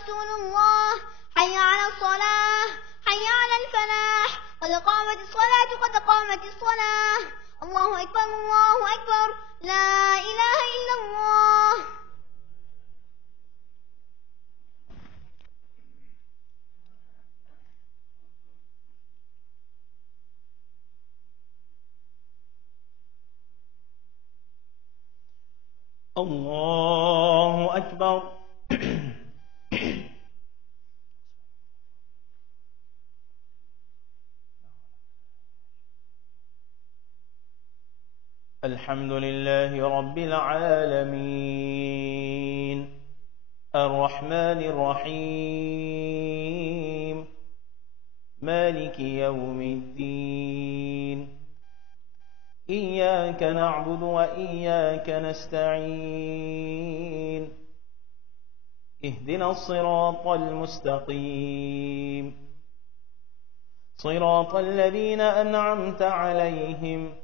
رسول الله، حي على الصلاة، حي على الفلاح، قد قامت الصلاة قد قامت الصلاة. الله أكبر الله أكبر، لا إله إلا الله. الله أكبر. الحمد لله رب العالمين، الرحمن الرحيم، مالك يوم الدين، إياك نعبد وإياك نستعين، اهدنا الصراط المستقيم، صراط الذين أنعمت عليهم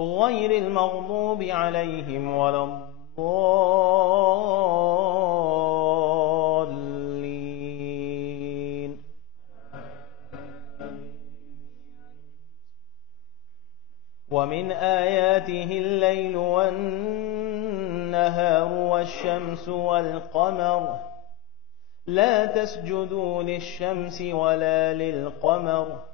غير المغضوب عليهم ولا الضالين. ومن آياته الليل والنهار والشمس والقمر، لا تسجدوا للشمس ولا للقمر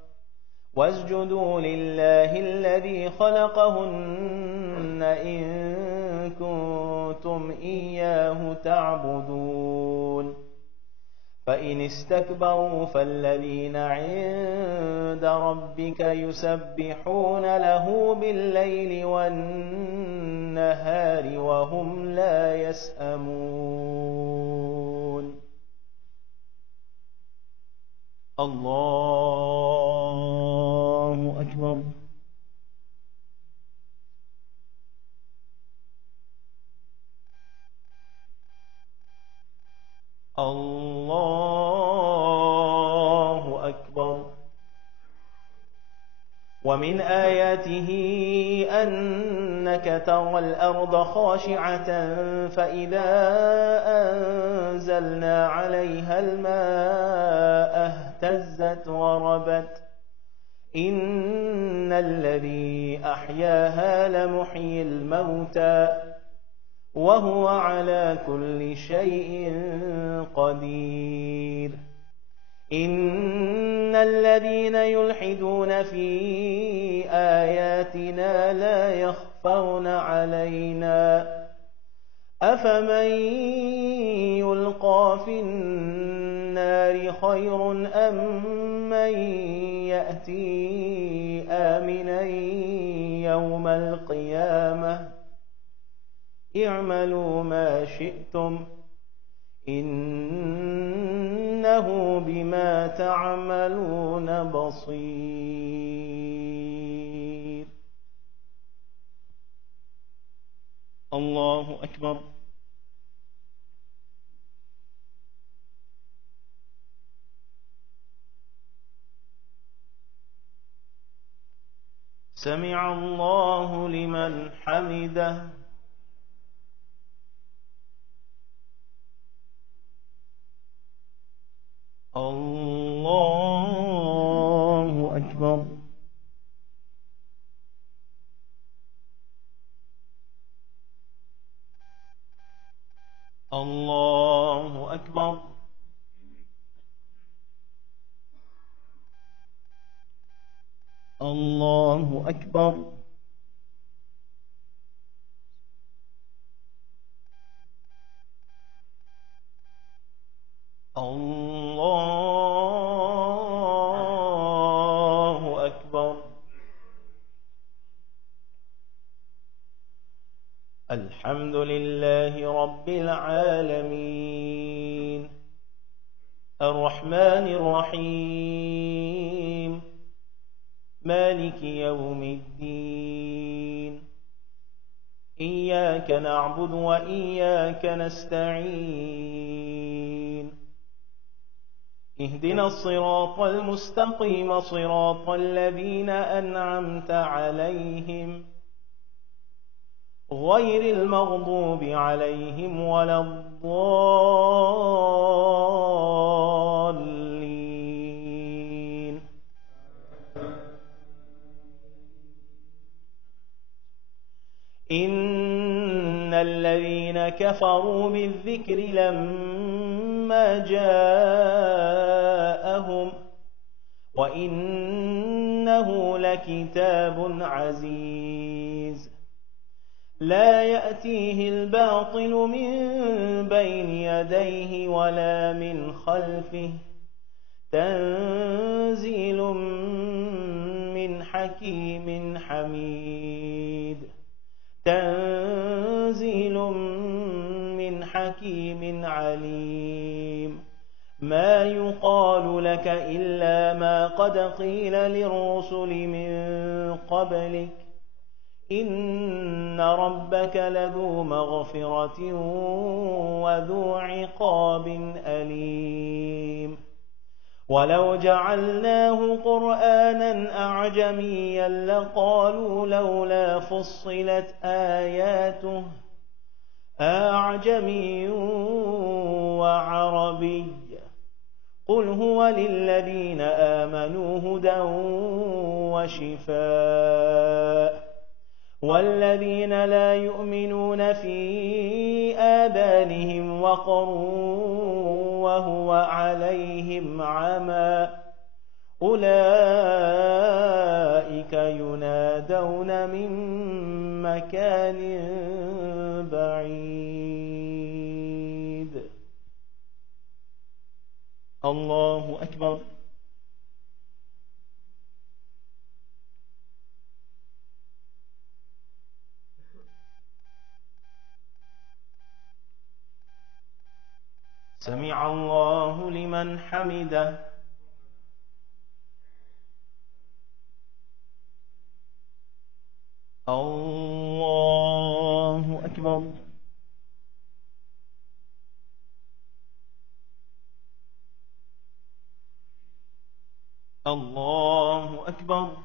واسجدوا لله الذي خلقهن إن كنتم إياه تعبدون. فإن استكبروا فالذين عند ربك يسبحون له بالليل والنهار وهم لا يسأمون. الله أكبر. الله أكبر. ومن آياته أنك ترى الأرض خاشعة فإذا أنزلنا عليها الماء اهتزت وربت، إن الذي أحياها لمحيي الموتى وهو على كل شيء قدير. إن الذين يلحدون في آياتنا لا يخفون علينا، أفمن يلقى في النار خير أم من يأتي آمنا يوم القيامة. اعملوا ما شئتم إنه بما تعملون بصير. الله أكبر. سمع الله لمن حمده. الله أكبر. الله أكبر. الله أكبر. الله أكبر. الحمد لله رب العالمين، الرحمن الرحيم، مالك يوم الدين، إياك نعبد وإياك نستعين، اهدنا الصراط المستقيم صراط الذين أنعمت عليهم غير المغضوب عليهم ولا الضالين. الضالين. إن الذين كفروا بالذكر لما جاءهم وإنه لكتاب عزيز لا يأتيه الباطل من بين يديه ولا من خلفه تنزيل من حكيم حميد. تنزيل من حكيم عليم. ما يقال لك إلا ما قد قيل للرسل من قبلك إن ربك لذو مغفرة وذو عقاب أليم. ولو جعلناه قرآنا أعجميا لقالوا لولا فصلت آياته أعجمي وعربي قل هو للذين آمنوا هدى وشفاء والذين لا يؤمنون في آذانهم وقر وهو عليهم عمى أولئك ينادون من مكان بعيد. الله أكبر. سمع الله لمن حمده. الله أكبر. الله أكبر.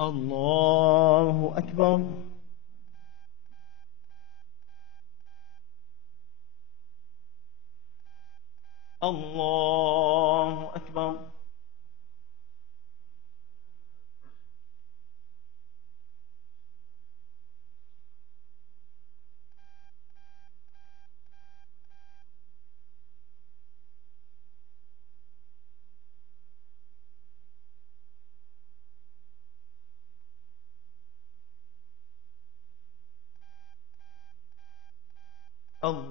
الله أكبر. الله أكبر.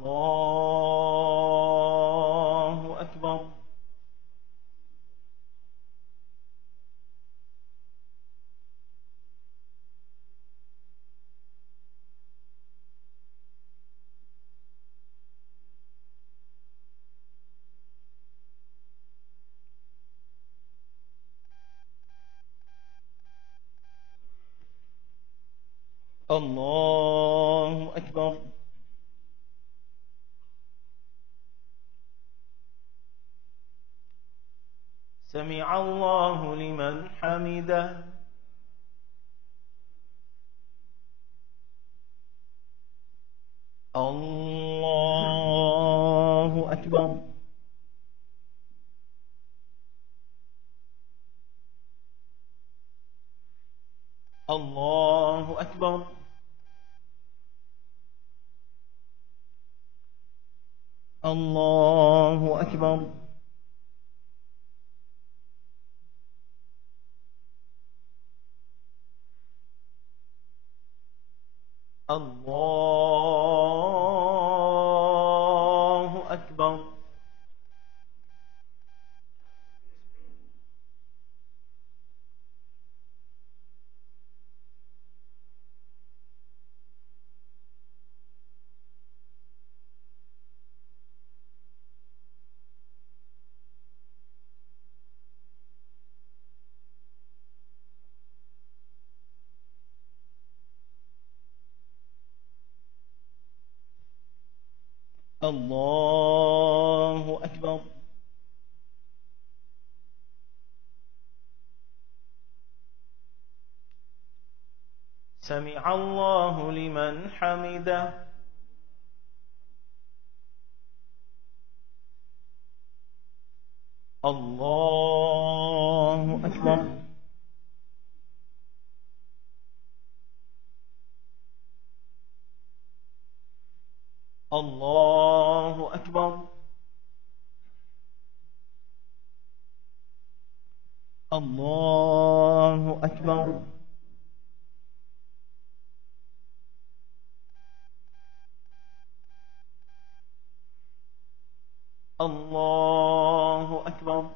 الله أكبر. الله أكبر. سمع الله لمن حمده. الله أكبر. الله أكبر. الله أكبر. الله أكبر. الله أكبر. سمع الله لمن حمده الله أكبر الله أكبر الله أكبر الله أكبر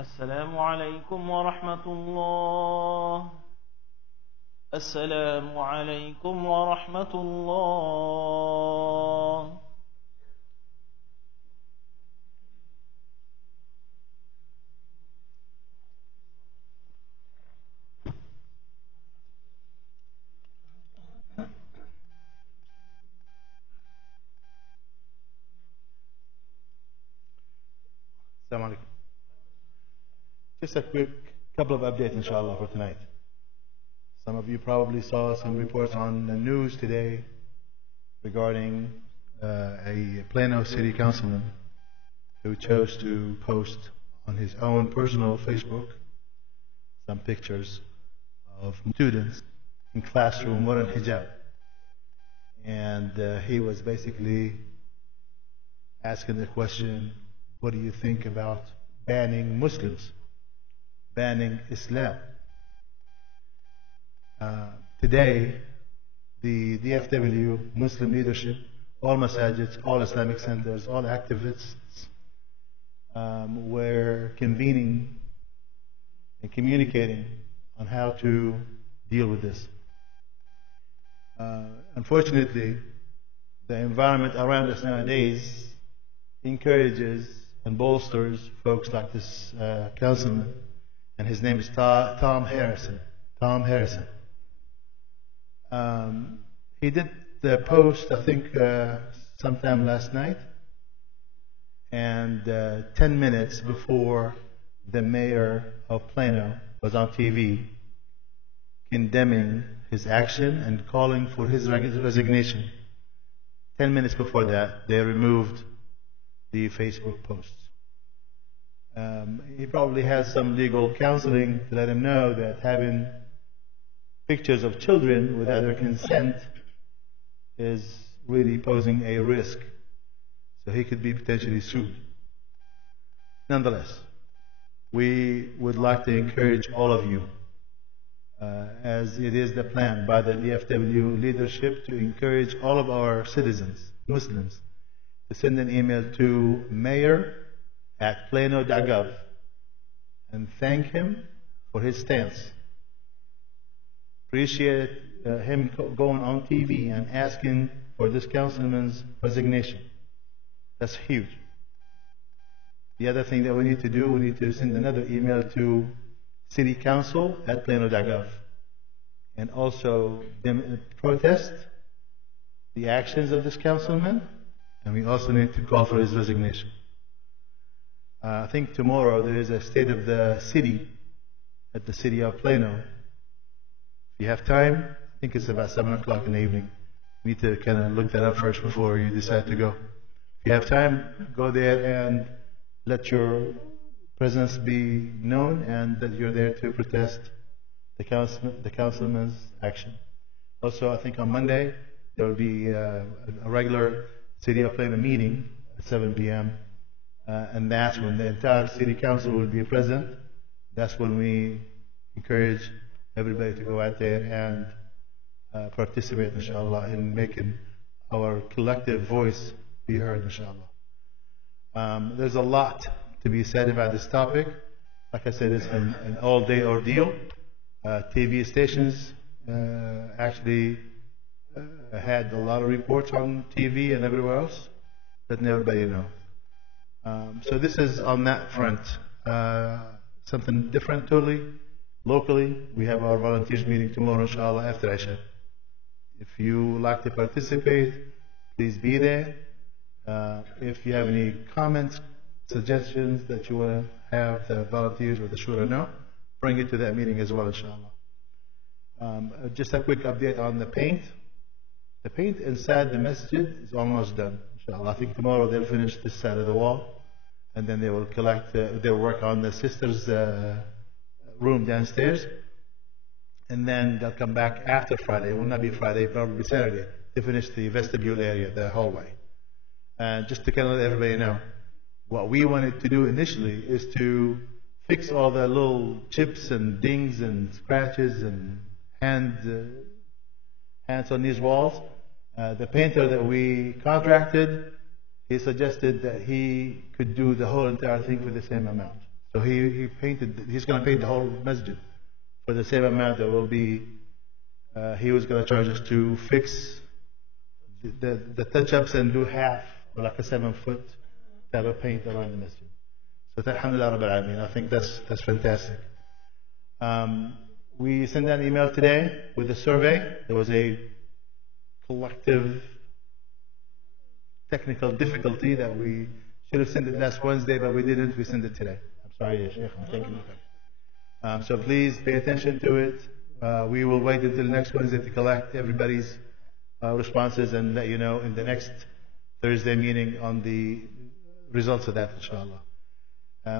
السلام عليكم ورحمة الله السلام عليكم ورحمة الله Assalamu alaikum. Just a quick couple of updates, inshallah, for tonight. Some of you probably saw some reports on the news today regarding a Plano City Councilman who chose to post on his own personal Facebook some pictures of students in classroom wearing hijab. And he was basically asking the question, what do you think about banning Muslims, banning Islam? Today, the DFW Muslim leadership, all masajids, all Islamic centers, all activists were convening and communicating on how to deal with this. Unfortunately, the environment around us nowadays encourages and bolsters folks like this councilman, and his name is Tom Harrison. Tom Harrison. He did the post, I think, sometime last night, and 10 minutes before the mayor of Plano was on TV condemning his action and calling for his resignation. 10 minutes before that, they removed the Facebook posts. He probably has some legal counseling to let him know that having pictures of children without their consent is really posing a risk. So he could be potentially sued. Nonetheless, we would like to encourage all of you, as it is the plan by the DFW leadership, to encourage all of our citizens, Muslims, to send an email to mayor@plano.gov and thank him for his stance. Appreciate him going on TV and asking for this councilman's resignation. That's huge. The other thing that we need to do, we need to send another email to citycouncil@plano.gov and also protest the actions of this councilman, and we also need to call for his resignation. I think tomorrow there is a state of the city at the city of Plano. If you have time, I think it's about 7 o'clock in the evening. You need to kind of look that up first before you decide to go. If you have time, go there and let your presence be known and that you're there to protest the councilman's action. Also, I think on Monday there will be a regular City of Plano meeting at 7 p.m. And that's when the entire City Council will be present. That's when we encourage everybody to go out there and participate, inshallah, in making our collective voice be heard, inshallah. There's a lot to be said about this topic. Like I said, it's an all-day ordeal. TV stations actually had a lot of reports on TV and everywhere else, letting everybody know. So this is on that front. Something different totally. Locally, we have our volunteers meeting tomorrow, inshallah, after Isha. If you like to participate, please be there. If you have any comments, suggestions that you want to have the volunteers or the shura know, bring it to that meeting as well, inshallah. Just a quick update on the paint. The paint inside the masjid is almost done, inshallah. I think tomorrow they'll finish this side of the wall, and then they will they'll work on the sisters' room downstairs, and then they'll come back after Friday. It will not be Friday, probably Saturday, to finish the vestibule area, the hallway. And just to kind of let everybody know, what we wanted to do initially is to fix all the little chips and dings and scratches and hands on these walls. The painter that we contracted, he suggested that he could do the whole entire thing for the same amount. So he's going to paint the whole masjid for the same amount that will be, he was going to charge us to fix the touch-ups and do half, or like a 7-foot type of paint around the masjid. So alhamdulillah rabbil alameen, I think that's fantastic. We sent out an email today with a survey. There was a collective technical difficulty that we should have sent it last Wednesday, but we didn't. We sent it today. I'm sorry, ya Sheikh. I'm thinking of it. So please pay attention to it. We will wait until next Wednesday to collect everybody's responses and let you know in the next Thursday meeting on the results of that, inshallah.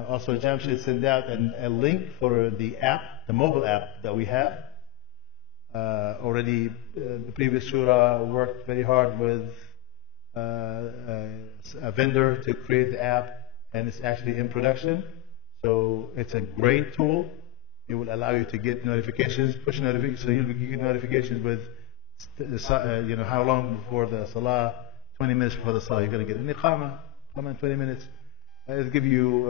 Also, Jamshid sent out a link for the app, the mobile app that we have. Already, the previous shura worked very hard with a vendor to create the app, and it's actually in production. So it's a great tool. It will allow you to get notifications, push notifications. So you'll get notifications with, how long before the salah, 20 minutes before the salah, you're going to get an iqamah, come in 20 minutes. It'll give you,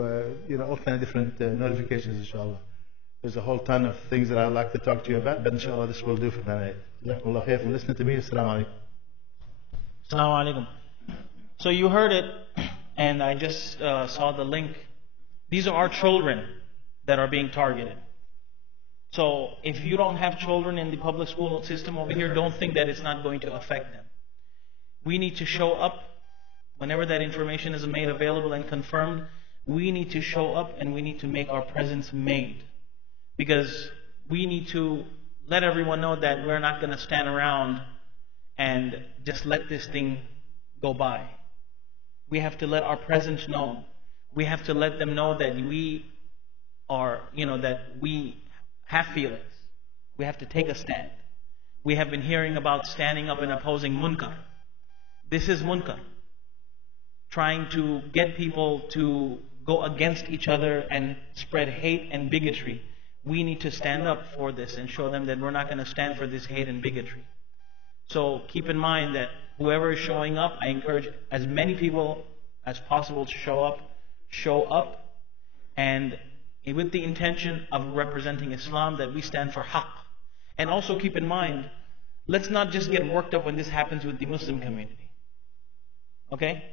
all kind of different notifications, inshallah. There's a whole ton of things that I'd like to talk to you about, but inshallah this will do for tonight. Jazakumullah khair for listening to me. Assalamu alaikum. Assalamu alaikum. So you heard it, and I just saw the link. These are our children that are being targeted. So if you don't have children in the public school system over here, don't think that it's not going to affect them. We need to show up whenever that information is made available and confirmed. We need to show up and we need to make our presence made. Because we need to let everyone know that we're not going to stand around and just let this thing go by. We have to let our presence known. We have to let them know that we are, that we have feelings. We have to take a stand. We have been hearing about standing up and opposing munkar. This is munkar. Trying to get people to go against each other and spread hate and bigotry. We need to stand up for this and show them that we're not going to stand for this hate and bigotry. So keep in mind that whoever is showing up, I encourage as many people as possible to show up, and with the intention of representing Islam, that we stand for haqq. And also keep in mind, let's not just get worked up when this happens with the Muslim community. Okay?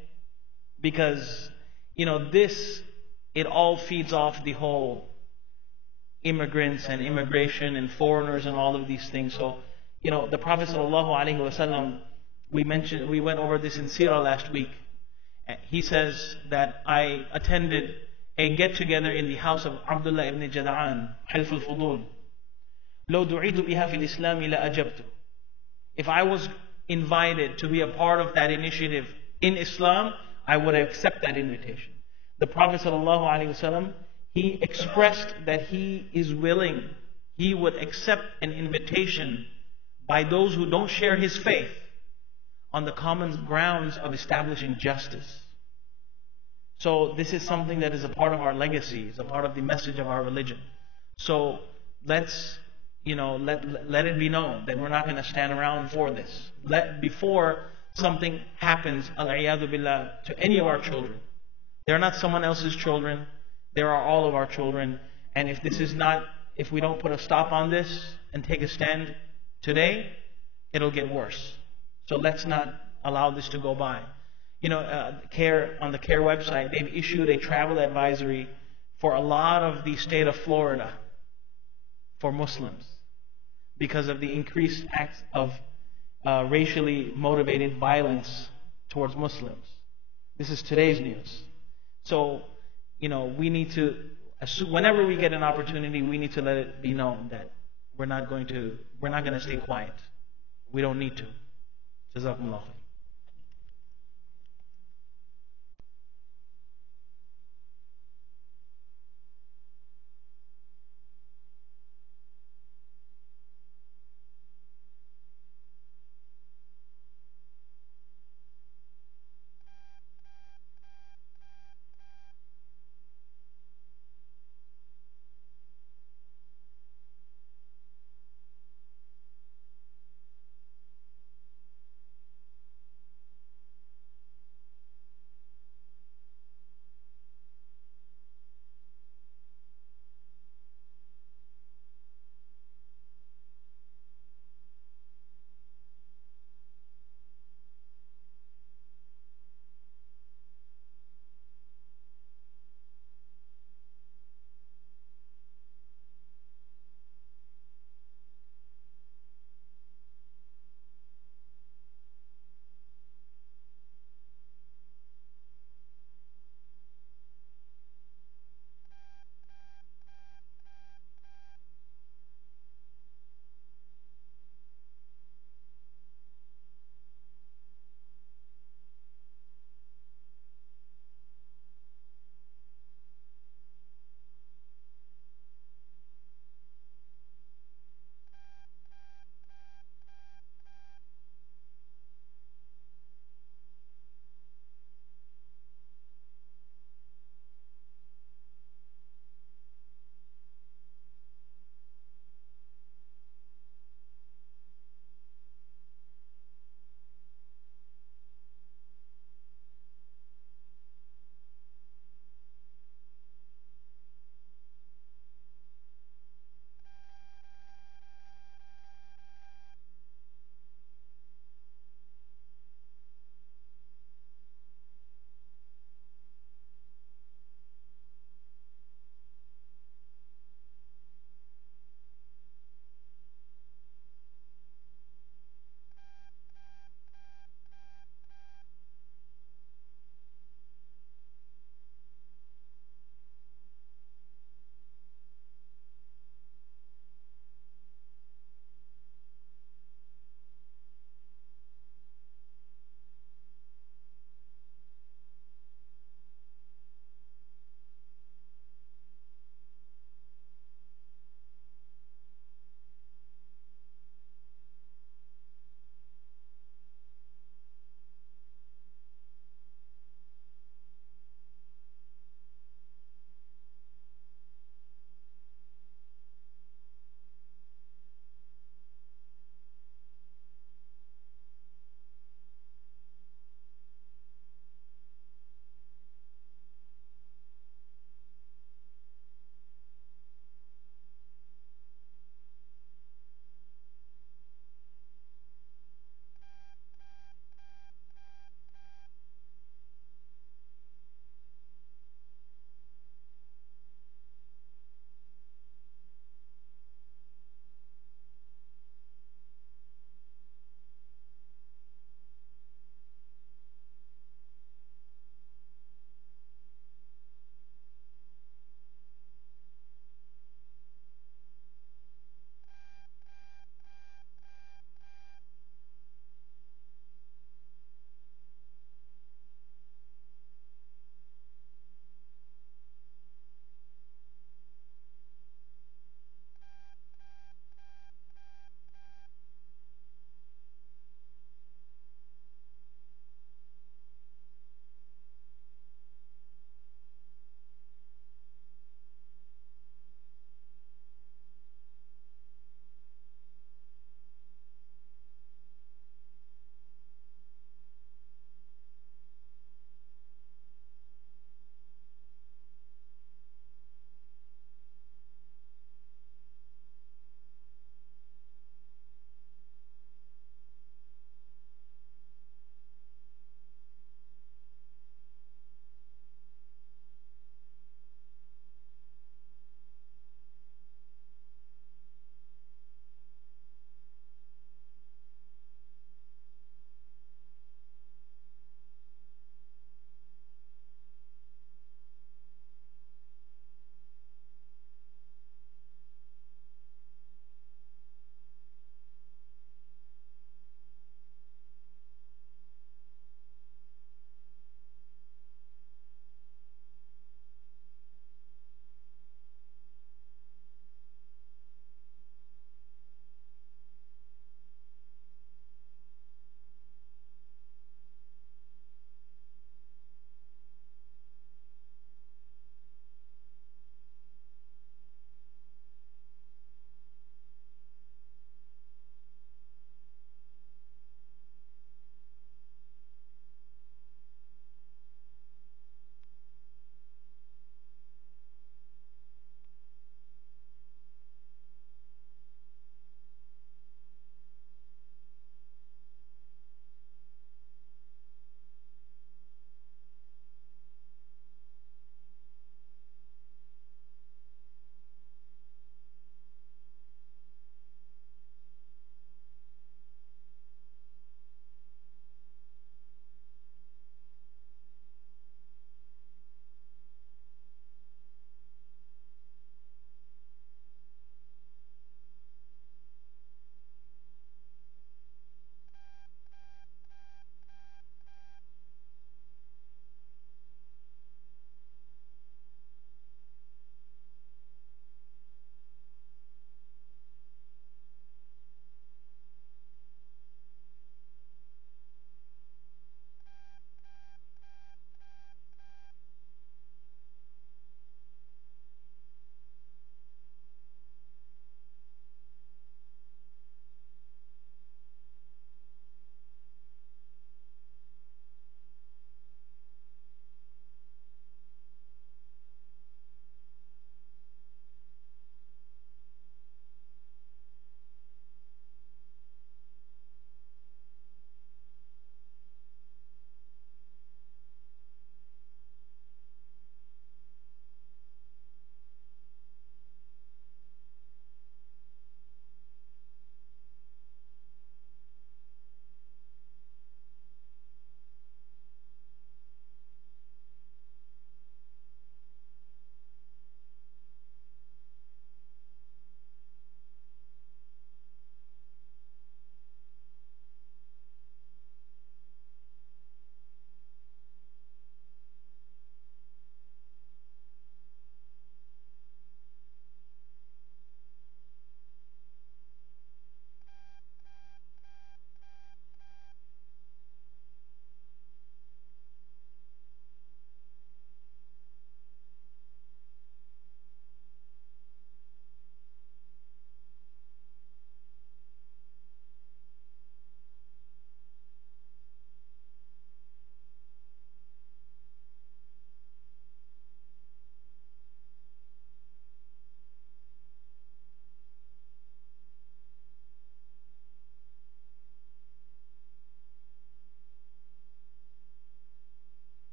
Because, it all feeds off the whole immigrants and immigration and foreigners and all of these things. So, the Prophet ﷺ, we went over this in Sirah last week. He says that I attended a get-together in the house of Abdullah ibn Jada'an, Hilf al-Fudul. لو دعيت بها في الإسلام لأجبت. If I was invited to be a part of that initiative in Islam, I would accept that invitation. The Prophet ﷺ, he expressed that he is willing, he would accept an invitation by those who don't share his faith on the common grounds of establishing justice. So this is something that is a part of our legacy, is a part of the message of our religion. So let's, let it be known that we're not going to stand around for this. Before something happens, al-iyadu billah, to any of our children. They're not someone else's children. They are all of our children. And if we don't put a stop on this and take a stand today, it'll get worse. So let's not allow this to go by. On the CARE website, they've issued a travel advisory for a lot of the state of Florida for Muslims because of the increased acts of racially motivated violence towards Muslims. This is today's news. So, we need to, whenever we get an opportunity, we need to let it be known that we're not going to stay quiet. We don't need to. Jazakumullah.